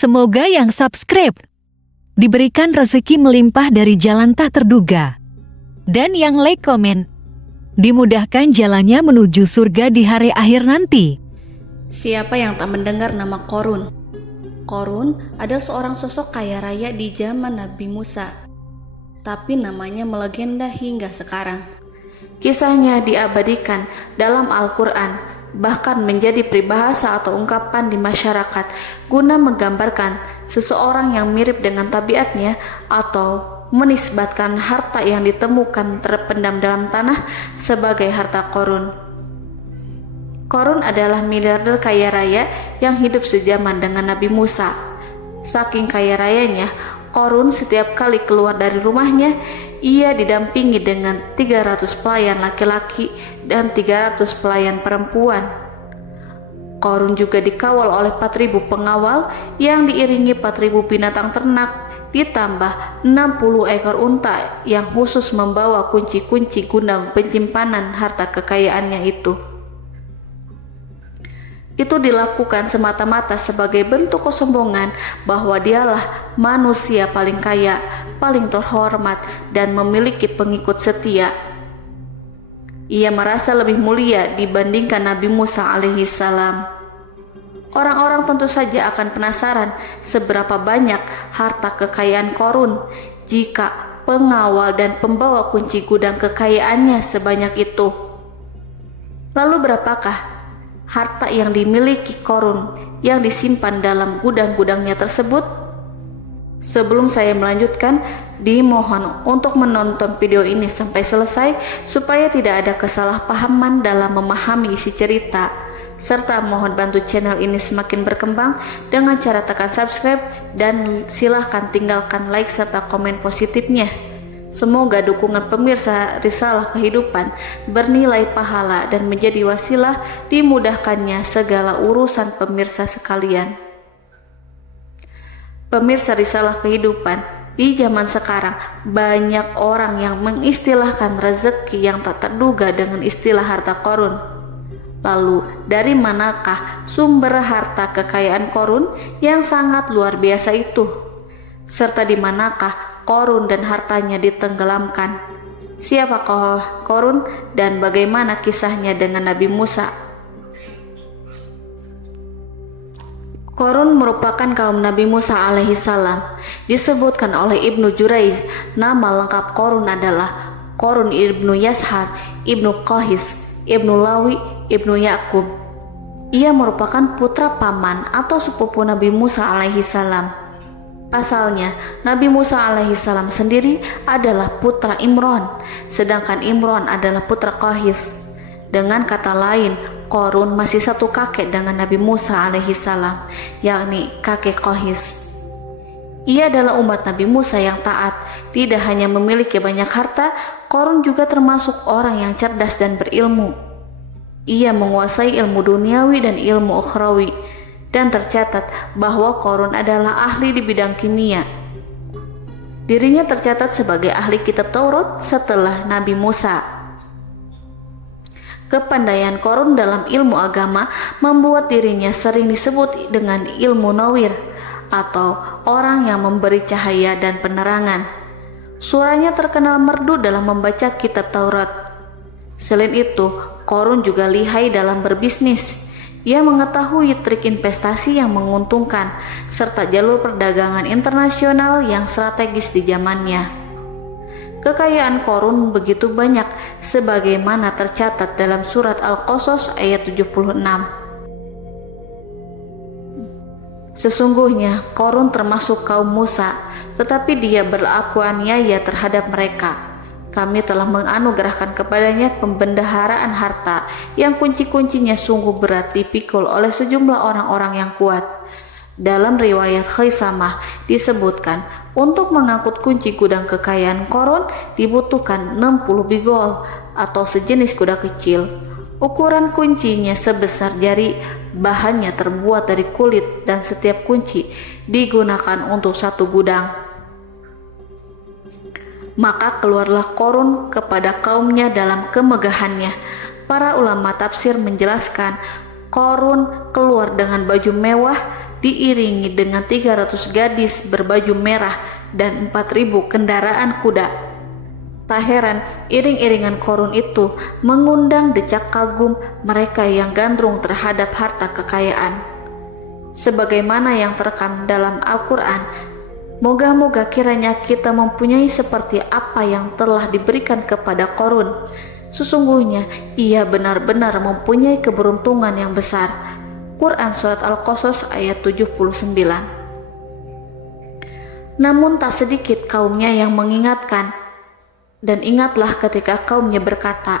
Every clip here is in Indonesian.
Semoga yang subscribe diberikan rezeki melimpah dari jalan tak terduga. Dan yang like komen, dimudahkan jalannya menuju surga di hari akhir nanti. Siapa yang tak mendengar nama Qorun? Qorun adalah seorang sosok kaya raya di zaman Nabi Musa, tapi namanya melegenda hingga sekarang. Kisahnya diabadikan dalam Al-Quran, bahkan menjadi peribahasa atau ungkapan di masyarakat guna menggambarkan seseorang yang mirip dengan tabiatnya atau menisbatkan harta yang ditemukan terpendam dalam tanah sebagai harta Qorun. Qorun adalah miliarder kaya raya yang hidup sejaman dengan Nabi Musa. Saking kaya rayanya, Qorun setiap kali keluar dari rumahnya, ia didampingi dengan 300 pelayan laki-laki dan 300 pelayan perempuan. Qorun juga dikawal oleh 4.000 pengawal yang diiringi 4.000 binatang ternak, ditambah 60 ekor unta yang khusus membawa kunci-kunci gudang penyimpanan harta kekayaannya itu. Itu dilakukan semata-mata sebagai bentuk kesombongan bahwa dialah manusia paling kaya, paling terhormat, dan memiliki pengikut setia. Ia merasa lebih mulia dibandingkan Nabi Musa alaihissalam. Orang-orang tentu saja akan penasaran seberapa banyak harta kekayaan Qorun jika pengawal dan pembawa kunci gudang kekayaannya sebanyak itu. Lalu berapakah harta yang dimiliki Qorun yang disimpan dalam gudang-gudangnya tersebut? Sebelum saya melanjutkan, dimohon untuk menonton video ini sampai selesai supaya tidak ada kesalahpahaman dalam memahami isi cerita, serta mohon bantu channel ini semakin berkembang dengan cara tekan subscribe dan silahkan tinggalkan like serta komen positifnya. Semoga dukungan pemirsa Risalah Kehidupan bernilai pahala dan menjadi wasilah dimudahkannya segala urusan pemirsa sekalian. Pemirsa Risalah Kehidupan, di zaman sekarang banyak orang yang mengistilahkan rezeki yang tak terduga dengan istilah harta Qorun. Lalu dari manakah sumber harta kekayaan Qorun yang sangat luar biasa itu? Serta di manakah Qorun dan hartanya ditenggelamkan? Siapakah Qorun dan bagaimana kisahnya dengan Nabi Musa? Qorun merupakan kaum Nabi Musa alaihissalam. Disebutkan oleh Ibnu Jurayj, nama lengkap Qorun adalah Qorun ibnu Yashar, ibnu Qahis, ibnu Lawi, ibnu Yakub. Ia merupakan putra paman atau sepupu Nabi Musa alaihissalam. Pasalnya, Nabi Musa alaihissalam sendiri adalah putra Imron, sedangkan Imron adalah putra Qahis. Dengan kata lain, Qorun masih satu kakek dengan Nabi Musa alaihissalam, yakni kakek Qahis. Ia adalah umat Nabi Musa yang taat. Tidak hanya memiliki banyak harta, Qorun juga termasuk orang yang cerdas dan berilmu. Ia menguasai ilmu duniawi dan ilmu ukhrawi, dan tercatat bahwa Qorun adalah ahli di bidang kimia. Dirinya tercatat sebagai ahli kitab Taurat setelah Nabi Musa. Kepandaian Qorun dalam ilmu agama membuat dirinya sering disebut dengan ilmu nawir atau orang yang memberi cahaya dan penerangan. Suaranya terkenal merdu dalam membaca kitab Taurat. Selain itu, Qorun juga lihai dalam berbisnis. Ia mengetahui trik investasi yang menguntungkan, serta jalur perdagangan internasional yang strategis di zamannya. Kekayaan Qorun begitu banyak, sebagaimana tercatat dalam surat Al-Qasas ayat 76. Sesungguhnya Qorun termasuk kaum Musa, tetapi dia berlaku aniaya terhadap mereka. Kami telah menganugerahkan kepadanya pembendaharaan harta yang kunci-kuncinya sungguh berat dipikul oleh sejumlah orang-orang yang kuat. Dalam riwayat Khaisamah disebutkan, untuk mengangkut kunci gudang kekayaan Qorun dibutuhkan 60 bigol atau sejenis kuda kecil. Ukuran kuncinya sebesar jari, bahannya terbuat dari kulit dan setiap kunci digunakan untuk satu gudang. Maka keluarlah Qorun kepada kaumnya dalam kemegahannya. Para ulama tafsir menjelaskan Qorun keluar dengan baju mewah diiringi dengan 300 gadis berbaju merah dan 4.000 kendaraan kuda. Tak heran iring-iringan Qarun itu mengundang decak kagum mereka yang gandrung terhadap harta kekayaan. Sebagaimana yang terekam dalam Al-Quran, moga-moga kiranya kita mempunyai seperti apa yang telah diberikan kepada Qarun. Sesungguhnya ia benar-benar mempunyai keberuntungan yang besar. Quran Surat Al-Qasas ayat 79. Namun tak sedikit kaumnya yang mengingatkan, dan ingatlah ketika kaumnya berkata,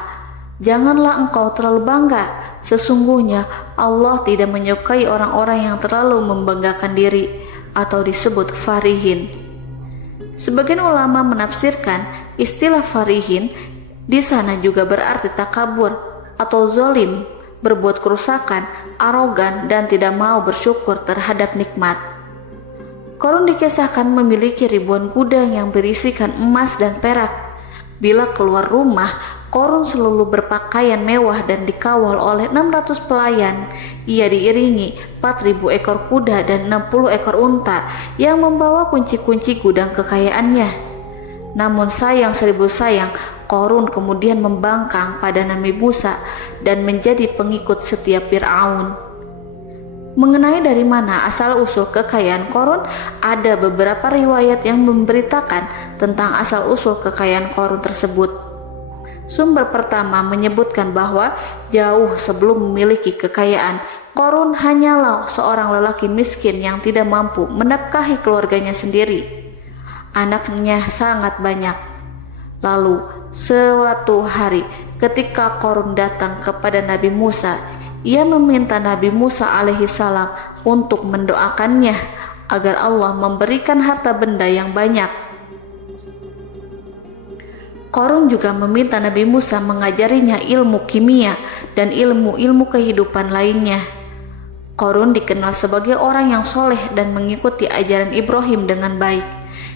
janganlah engkau terlalu bangga. Sesungguhnya Allah tidak menyukai orang-orang yang terlalu membanggakan diri atau disebut farihin. Sebagian ulama menafsirkan istilah farihin di sana juga berarti takabur atau zolim, berbuat kerusakan, arogan, dan tidak mau bersyukur terhadap nikmat. Qarun dikisahkan memiliki ribuan gudang yang berisikan emas dan perak. Bila keluar rumah, Qarun selalu berpakaian mewah dan dikawal oleh 600 pelayan. Ia diiringi 4.000 ekor kuda dan 60 ekor unta yang membawa kunci-kunci gudang kekayaannya. Namun sayang seribu sayang, Qarun kemudian membangkang pada Nabi Musa dan menjadi pengikut setia Fir'aun. Mengenai dari mana asal-usul kekayaan Qarun, ada beberapa riwayat yang memberitakan tentang asal-usul kekayaan Qarun tersebut. Sumber pertama menyebutkan bahwa jauh sebelum memiliki kekayaan, Qarun hanyalah seorang lelaki miskin yang tidak mampu menafkahi keluarganya sendiri. Anaknya sangat banyak. Lalu, suatu hari ketika Qarun datang kepada Nabi Musa, ia meminta Nabi Musa alaihissalam untuk mendoakannya agar Allah memberikan harta benda yang banyak. Qarun juga meminta Nabi Musa mengajarinya ilmu kimia dan ilmu-ilmu kehidupan lainnya. Qarun dikenal sebagai orang yang soleh dan mengikuti ajaran Ibrahim dengan baik,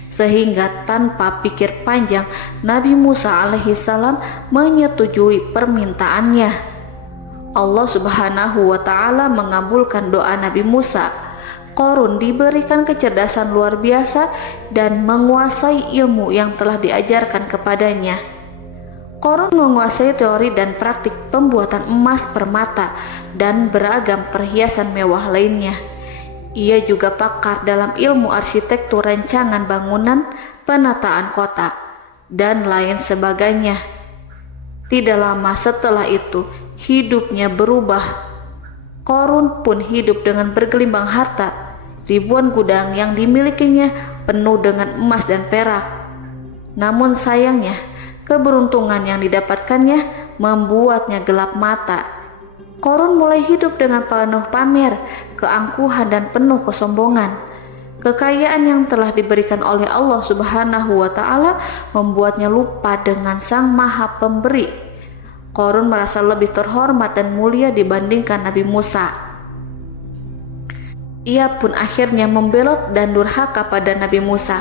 sehingga tanpa pikir panjang Nabi Musa alaihissalam menyetujui permintaannya. Allah Subhanahu wa Ta'ala mengabulkan doa Nabi Musa. Qarun diberikan kecerdasan luar biasa dan menguasai ilmu yang telah diajarkan kepadanya. Qarun menguasai teori dan praktik pembuatan emas permata dan beragam perhiasan mewah lainnya. Ia juga pakar dalam ilmu arsitektur, rancangan bangunan, penataan kota, dan lain sebagainya. Tidak lama setelah itu, hidupnya berubah. Qarun pun hidup dengan bergelimbang harta. Ribuan gudang yang dimilikinya penuh dengan emas dan perak. Namun sayangnya, keberuntungan yang didapatkannya membuatnya gelap mata. Qarun mulai hidup dengan penuh pamer, keangkuhan, dan penuh kesombongan. Kekayaan yang telah diberikan oleh Allah Subhanahu wa Ta'ala membuatnya lupa dengan Sang Maha Pemberi. Qarun merasa lebih terhormat dan mulia dibandingkan Nabi Musa. Ia pun akhirnya membelot dan durhaka pada Nabi Musa.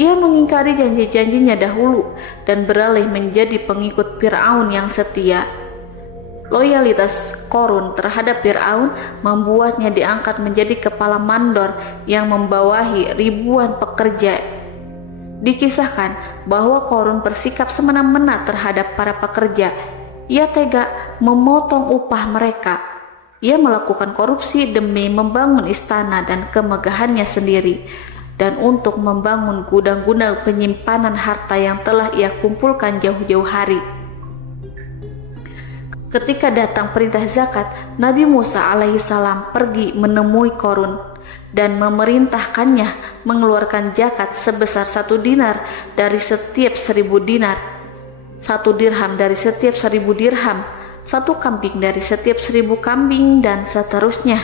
Ia mengingkari janji-janjinya dahulu dan beralih menjadi pengikut Fir'aun yang setia. Loyalitas Qarun terhadap Fir'aun membuatnya diangkat menjadi kepala mandor yang membawahi ribuan pekerja. Dikisahkan bahwa Qarun bersikap semena-mena terhadap para pekerja. Ia tega memotong upah mereka. Ia melakukan korupsi demi membangun istana dan kemegahannya sendiri, dan untuk membangun gudang-gudang penyimpanan harta yang telah ia kumpulkan jauh-jauh hari. Ketika datang perintah zakat, Nabi Musa alaihissalam pergi menemui Qarun dan memerintahkannya mengeluarkan zakat sebesar 1 dinar dari setiap 1000 dinar, 1 dirham dari setiap 1000 dirham, 1 kambing dari setiap 1000 kambing, dan seterusnya.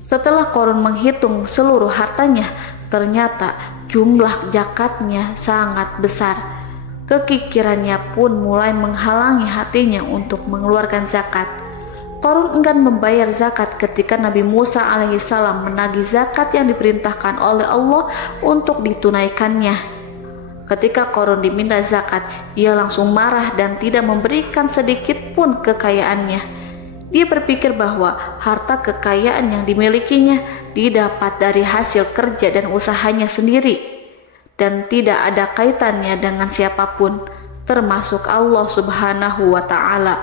Setelah Qarun menghitung seluruh hartanya, ternyata jumlah zakatnya sangat besar. Kekikirannya pun mulai menghalangi hatinya untuk mengeluarkan zakat. Qarun enggan membayar zakat ketika Nabi Musa alaihissalam menagih zakat yang diperintahkan oleh Allah untuk ditunaikannya. Ketika Qarun diminta zakat, ia langsung marah dan tidak memberikan sedikit pun kekayaannya. Dia berpikir bahwa harta kekayaan yang dimilikinya didapat dari hasil kerja dan usahanya sendiri, dan tidak ada kaitannya dengan siapapun, termasuk Allah Subhanahu wa Ta'ala.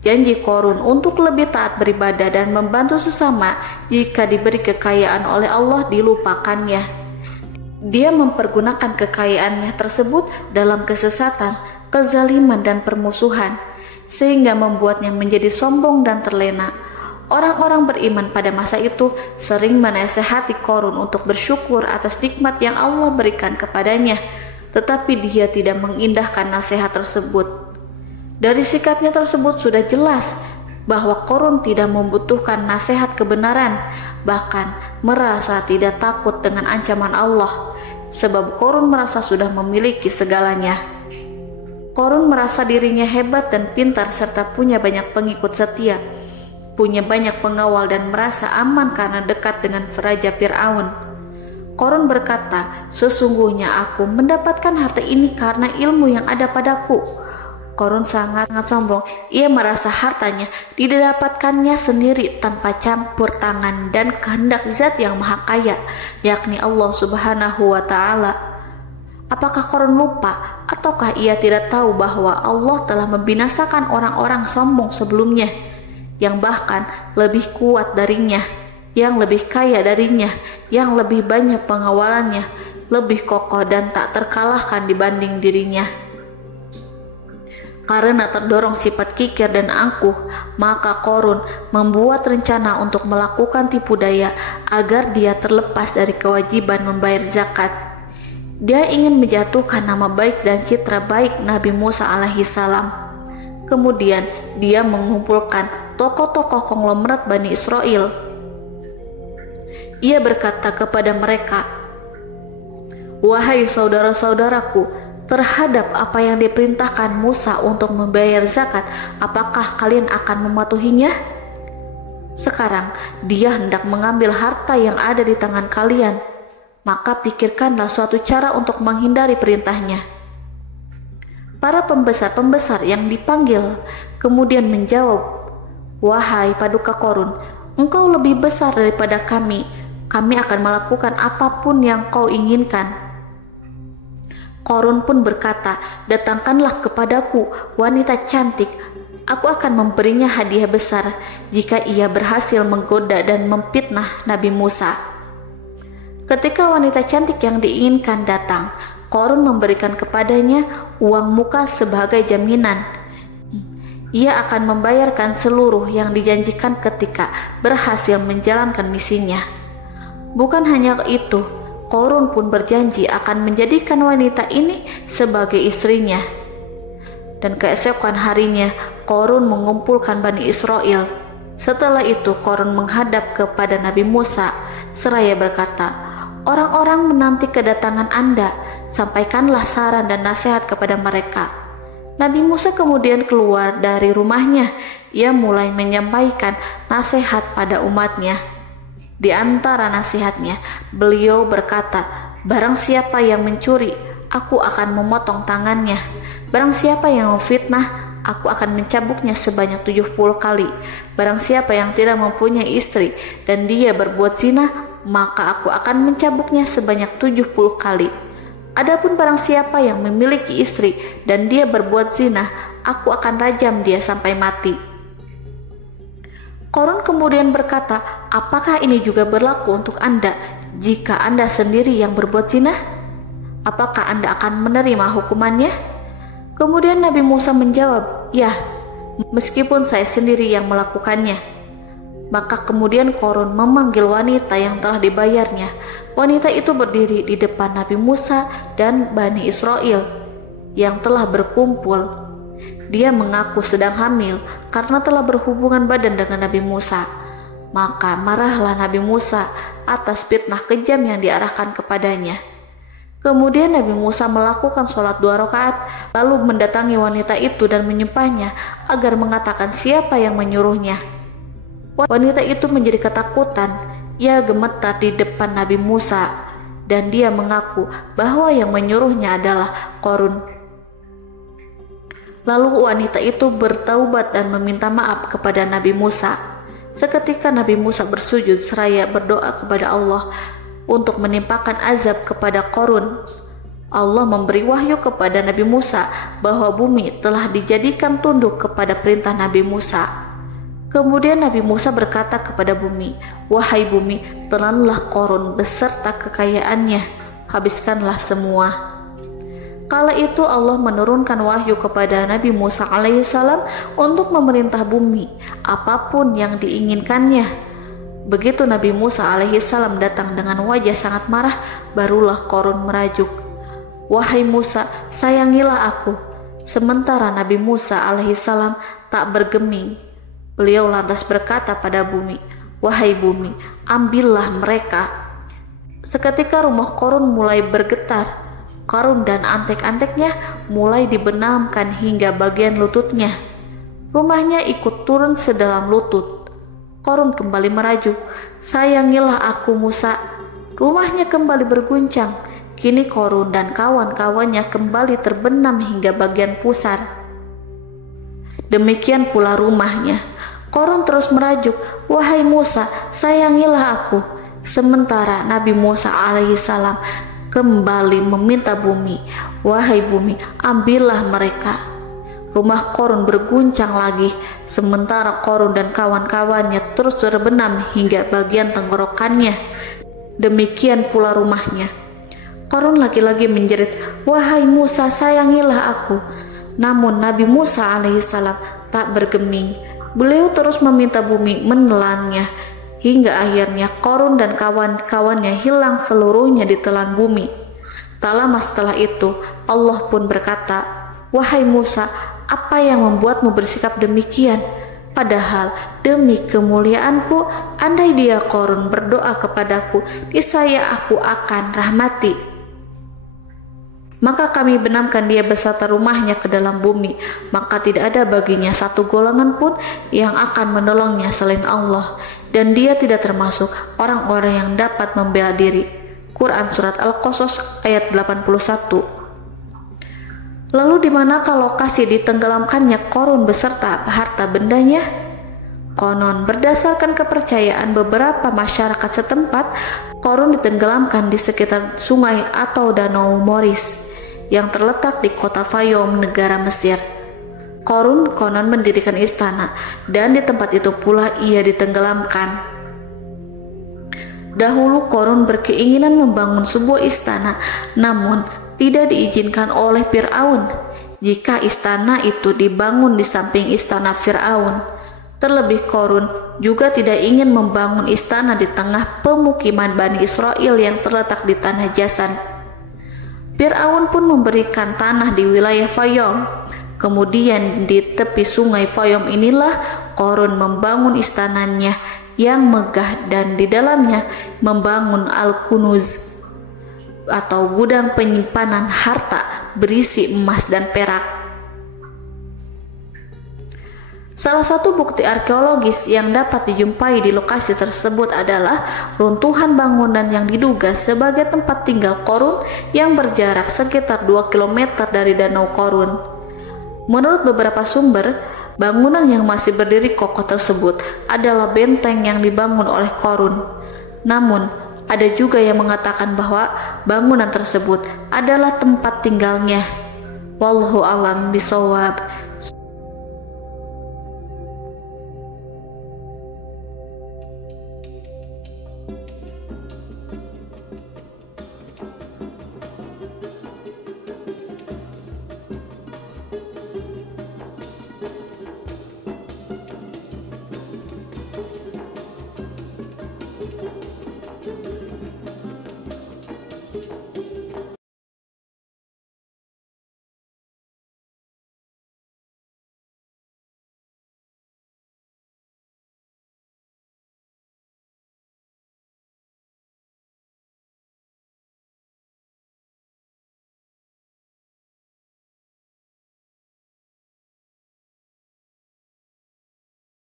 Janji Qorun untuk lebih taat beribadah dan membantu sesama jika diberi kekayaan oleh Allah dilupakannya. Dia mempergunakan kekayaannya tersebut dalam kesesatan, kezaliman, dan permusuhan, sehingga membuatnya menjadi sombong dan terlena. Orang-orang beriman pada masa itu sering menasehati Qorun untuk bersyukur atas nikmat yang Allah berikan kepadanya, tetapi dia tidak mengindahkan nasihat tersebut. Dari sikapnya tersebut sudah jelas bahwa Qorun tidak membutuhkan nasihat kebenaran, bahkan merasa tidak takut dengan ancaman Allah, sebab Qorun merasa sudah memiliki segalanya. Qorun merasa dirinya hebat dan pintar serta punya banyak pengikut setia, punya banyak pengawal dan merasa aman karena dekat dengan Raja Fir'aun. Qorun berkata, "Sesungguhnya aku mendapatkan harta ini karena ilmu yang ada padaku." Qorun sangat sombong. Ia merasa hartanya didapatkannya sendiri tanpa campur tangan dan kehendak Zat yang Maha Kaya, yakni Allah Subhanahu wa Ta'ala. Apakah Qorun lupa ataukah ia tidak tahu bahwa Allah telah membinasakan orang-orang sombong sebelumnya, yang bahkan lebih kuat darinya, yang lebih kaya darinya, yang lebih banyak pengawalannya, lebih kokoh dan tak terkalahkan dibanding dirinya? Karena terdorong sifat kikir dan angkuh, maka Qorun membuat rencana untuk melakukan tipu daya agar dia terlepas dari kewajiban membayar zakat. Dia ingin menjatuhkan nama baik dan citra baik Nabi Musa alaihissalam. Kemudian dia mengumpulkan tokoh-tokoh konglomerat Bani Israel. Ia berkata kepada mereka, "Wahai saudara-saudaraku, terhadap apa yang diperintahkan Musa untuk membayar zakat, apakah kalian akan mematuhinya? Sekarang dia hendak mengambil harta yang ada di tangan kalian, maka pikirkanlah suatu cara untuk menghindari perintahnya." Para pembesar-pembesar yang dipanggil kemudian menjawab, "Wahai paduka Qorun, engkau lebih besar daripada kami akan melakukan apapun yang kau inginkan." Qorun pun berkata, "Datangkanlah kepadaku wanita cantik, aku akan memberinya hadiah besar jika ia berhasil menggoda dan memfitnah Nabi Musa." Ketika wanita cantik yang diinginkan datang, Qorun memberikan kepadanya uang muka sebagai jaminan. Ia akan membayarkan seluruh yang dijanjikan ketika berhasil menjalankan misinya. Bukan hanya itu, Qorun pun berjanji akan menjadikan wanita ini sebagai istrinya. Dan keesokan harinya, Qorun mengumpulkan Bani Israel. Setelah itu, Qorun menghadap kepada Nabi Musa seraya berkata, "Orang-orang menanti kedatangan Anda, sampaikanlah saran dan nasihat kepada mereka." Nabi Musa kemudian keluar dari rumahnya. Ia mulai menyampaikan nasihat pada umatnya. Di antara nasihatnya, beliau berkata, "Barang siapa yang mencuri, aku akan memotong tangannya. Barang siapa yang memfitnah, aku akan mencambuknya sebanyak 70 kali. Barang siapa yang tidak mempunyai istri dan dia berbuat zina, maka aku akan mencambuknya sebanyak 70 kali. Adapun barang siapa yang memiliki istri dan dia berbuat zina, aku akan rajam dia sampai mati." Qorun kemudian berkata, "Apakah ini juga berlaku untuk Anda jika Anda sendiri yang berbuat zina? Apakah Anda akan menerima hukumannya?" Kemudian Nabi Musa menjawab, "Ya, meskipun saya sendiri yang melakukannya." Maka kemudian Qorun memanggil wanita yang telah dibayarnya. Wanita itu berdiri di depan Nabi Musa dan Bani Israel yang telah berkumpul. Dia mengaku sedang hamil karena telah berhubungan badan dengan Nabi Musa. Maka marahlah Nabi Musa atas fitnah kejam yang diarahkan kepadanya. Kemudian Nabi Musa melakukan sholat 2 rakaat, lalu mendatangi wanita itu dan menyumpahnya agar mengatakan siapa yang menyuruhnya. Wanita itu menjadi ketakutan. Ia gemetar di depan Nabi Musa dan dia mengaku bahwa yang menyuruhnya adalah Qorun. Lalu wanita itu bertaubat dan meminta maaf kepada Nabi Musa. Seketika Nabi Musa bersujud seraya berdoa kepada Allah untuk menimpakan azab kepada Qarun. Allah memberi wahyu kepada Nabi Musa bahwa bumi telah dijadikan tunduk kepada perintah Nabi Musa. Kemudian Nabi Musa berkata kepada bumi, "Wahai bumi, telanlah Qarun beserta kekayaannya, habiskanlah semua." Kala itu Allah menurunkan wahyu kepada Nabi Musa alaihissalam untuk memerintah bumi apapun yang diinginkannya. Begitu Nabi Musa alaihissalam datang dengan wajah sangat marah, barulah Qarun merajuk, "Wahai Musa, sayangilah aku." Sementara Nabi Musa alaihissalam tak bergeming. Beliau lantas berkata pada bumi, "Wahai bumi, ambillah mereka." Seketika rumah Qarun mulai bergetar. Qarun dan antek-anteknya mulai dibenamkan hingga bagian lututnya. Rumahnya ikut turun sedalam lutut. Qarun kembali merajuk, "Sayangilah aku Musa." Rumahnya kembali berguncang. Kini Qarun dan kawan-kawannya kembali terbenam hingga bagian pusar. Demikian pula rumahnya. Qarun terus merajuk, "Wahai Musa, sayangilah aku." Sementara Nabi Musa alaihissalam kembali meminta bumi, "Wahai bumi, ambillah mereka." Rumah Qarun berguncang lagi, sementara Qarun dan kawan-kawannya terus terbenam hingga bagian tenggorokannya. Demikian pula rumahnya. Qarun lagi-lagi menjerit, "Wahai Musa, sayangilah aku." Namun Nabi Musa alaihissalam tak bergeming. Beliau terus meminta bumi menelannya, hingga akhirnya Qarun dan kawan-kawannya hilang seluruhnya ditelan bumi. Tak lama setelah itu, Allah pun berkata, "Wahai Musa, apa yang membuatmu bersikap demikian? Padahal demi kemuliaanku, andai dia Qarun berdoa kepadaku, niscaya aku akan rahmati. Maka kami benamkan dia beserta rumahnya ke dalam bumi, maka tidak ada baginya satu golongan pun yang akan menolongnya selain Allah, dan dia tidak termasuk orang-orang yang dapat membela diri." Quran Surat Al-Qasas ayat 81. Lalu di manakah lokasi ditenggelamkannya Qarun beserta harta bendanya? Konon berdasarkan kepercayaan beberapa masyarakat setempat, Qarun ditenggelamkan di sekitar sungai atau danau Moris yang terletak di kota Fayum, negara Mesir. Qarun konon mendirikan istana, dan di tempat itu pula ia ditenggelamkan. Dahulu Qarun berkeinginan membangun sebuah istana, namun tidak diizinkan oleh Fir'aun jika istana itu dibangun di samping istana Fir'aun. Terlebih Qarun juga tidak ingin membangun istana di tengah pemukiman Bani Israel yang terletak di tanah Jasan. Fir'aun pun memberikan tanah di wilayah Fayum. Kemudian di tepi sungai Fayum inilah Qarun membangun istananya yang megah, dan di dalamnya membangun Al-Kunuz atau gudang penyimpanan harta berisi emas dan perak. Salah satu bukti arkeologis yang dapat dijumpai di lokasi tersebut adalah runtuhan bangunan yang diduga sebagai tempat tinggal Qarun yang berjarak sekitar 2 km dari Danau Qarun. Menurut beberapa sumber, bangunan yang masih berdiri kokoh tersebut adalah benteng yang dibangun oleh Qarun. Namun, ada juga yang mengatakan bahwa bangunan tersebut adalah tempat tinggalnya. Wallahu a'lam bishawab.